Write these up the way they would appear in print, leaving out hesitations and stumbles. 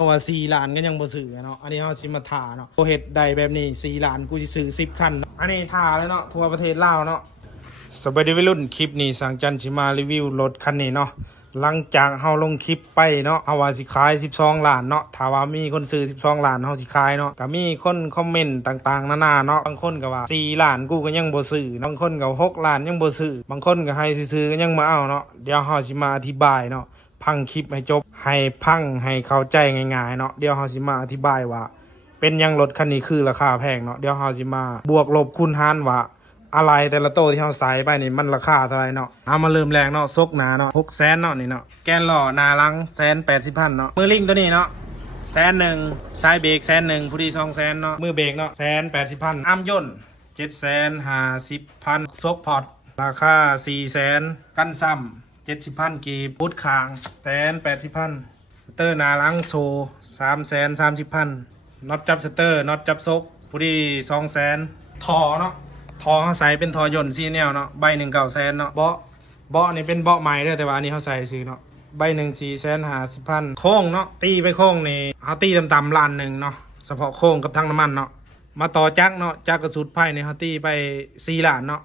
เพราะว่า4 ล้านก็ยังบ่ซื้อเนาะอันนี้เฮาสิมาท่าเนาะโอเฮ็ดได้แบบนี้4 ล้านกูสิซื้อ10 คันอันนี้ท่าแล้วเนาะทั่วประเทศลาวเนาะสวัสดีวัยรุ่นคลิปนี้สังจันทร์สิมารีวิวรถคันนี้เนาะหลังจากเฮาลงคลิปไปเนาะเฮาว่าสิขาย12 ล้านเนาะถ้าว่ามีคนซื้อ12 ล้านเฮาสิขายเนาะก็มีคนคอมเมนต์ต่างๆนานาเนาะบางคนก็ว่า4 ล้านกูก็ยังบ่ซื้อบางคนก็6 ล้านยังบ่ซื้อบางคนก็ให้ซื้อๆก็ยังมาเอาเนาะเดี๋ยวเฮาสิมาอธิบายเนาะพังคลิปให้จบให้พังให้เข้าใจง่ายๆเนาะเดี๋ยวเฮาสิมาอธิบายว่าเป็นยังรถคันนี้คือราคาแพงเนาะเดี๋ยวเฮาสิมาบวกลบคูณหารว่าอะไรแต่ละโตที่เฮาใส่ไปนี่มันราคาเท่าไหร่เนาะเอามาเริ่มแรกเนาะซกหนาเนาะ600,000เนาะนี่เนาะแกนล้อหน้าหลัง180,000เนาะมือลิงตัวนี้เนาะ100,000ซ้ายเบรก100,000ผู้ดี200,000เนาะมือเบรกเนาะ180,000อ้ามย่น750,000ซกพอร์ตราคา400,000กันซ้ำ70,000กีบพุดคาง180,000สเตอร์หน้าหลังโซ330,000น็อตจับสเตอร์น็อตจับซกผู้ดี200,000ทอเนาะทอเขาใส่เป็นทอยนซีแนวเนาะใบ1 900,000เนาะเบาะนี่เป็นเบาะใหม่ด้วยแต่ว่าอันนี้เขาใส่ซื้อเนาะใบ1 450,000โค้งเนาะตีไปโค้งนี่เขาตีต่ำๆล้านหนึ่งเนาะเฉพาะโค้งกับทั้งน้ำมันเนาะมาต่อจักเนาะจักกระสุดไพ่นี่เขาตีไป4 ล้านเนาะ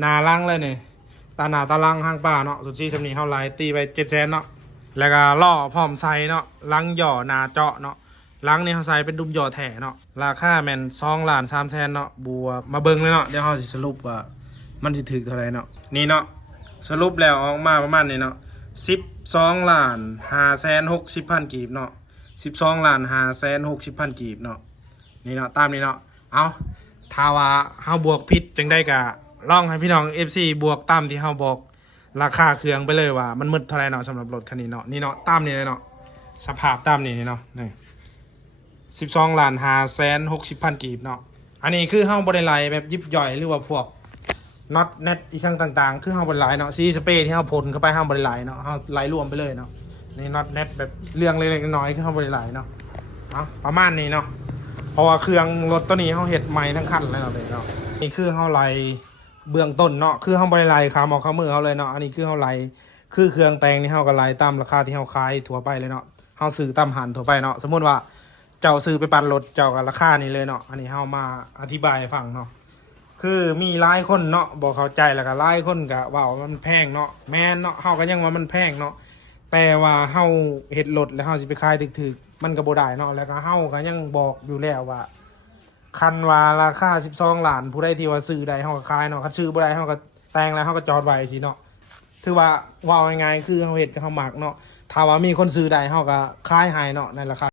หน้าลังเลยนี่ตาหน้าตาลังห้างป่าเนาะสุดที่ชำนี้เขาไล่ตีไป700,000เนาะแล้วก็ล่อพร้อมใส่เนาะลังหย่อหน้าเจาะเนาะลังนี่เขาใส่เป็นดุมหย่อแถเนาะราคาแมน2,300,000เนาะบัวมาเบิ่งเลยเนาะเดี๋ยวเขาสิสรุปว่ามันสิถึกเท่าไหร่เนาะนี่เนาะสรุปแล้วออกมาประมาณนี้เนาะ12,560,000กีบเนาะ12,560,000กีบเนาะนี่เนาะตามนี้เนาะเอาถ้าว่าเฮาบวกผิดจังได้กะลองให้พี่น้อง FC บวกตามที่เฮาบอกราคาเครื่องไปเลยว่ามันหมดเท่าไหร่เนาะสำหรับรถคันนี้เนาะนี่เนาะตามนี้เลยเนาะสภาพตามนี้เนาะนี่12,560,000กีบเนาะอันนี้คือเฮาบ่ได้ไล่แบบยิบย่อยหรือว่าพวกน็อตเน็ตอีช่างต่างๆคือเฮาบ่ได้ไล่เนาะซีสเปรย์ที่เฮาพ่นเข้าไปเฮาบ่ได้ไล่เนาะเฮาไล่รวมไปเลยเนาะนี่น็อตเน็ตแบบเรื่องเล็กๆน้อยๆคือเฮาบ่ได้ไล่เนาะประมาณนี้เนาะเพราะว่าเครื่องรถตัวนี้เฮาเฮ็ดใหม่ทั้งคันเลยเนาะนี่คือเฮาไล่เบื้องต้นเนาะคือเฮาบ่ได้ไล่ขาหมอกขามือเฮาเลยเนาะอันนี้คือเฮาไล่คือเครื่องแต่งนี่เฮาก็ไล่ตามราคาที่เฮาขายทั่วไปเลยเนาะเฮาซื้อตามห้างทั่วไปเนาะสมมุติว่าเจ้าซื้อไปปั่นรถเจ้ากับราคานี้เลยเนาะอันนี้เฮามาอธิบายให้ฟังเนาะคือมีหลายคนเนาะบอกเข้าใจแล้วก็หลายคนก็ว่ามันแพงเนาะแม่นเนาะเฮาก็ยังว่ามันแพงเนาะแต่ว่าเฮาเฮ็ดรถแล้วเฮาสิไปขายถึกๆมันก็บ่ได้เนาะแล้วก็เฮาก็ยังบอกอยู่แล้วว่าคันว่าราคา12 ล้านผู้ใดที่ว่าซื้อได้เฮาก็ขายเนาะคันซื้อบ่ได้เฮาก็แต่งแล้วเฮาก็จอดไว้สิเนาะถือว่าง่ายๆคือเฮาเฮ็ดกับเฮามักเนาะถ้าว่ามีคนซื้อได้เฮาก็ขายให้เนาะในราคา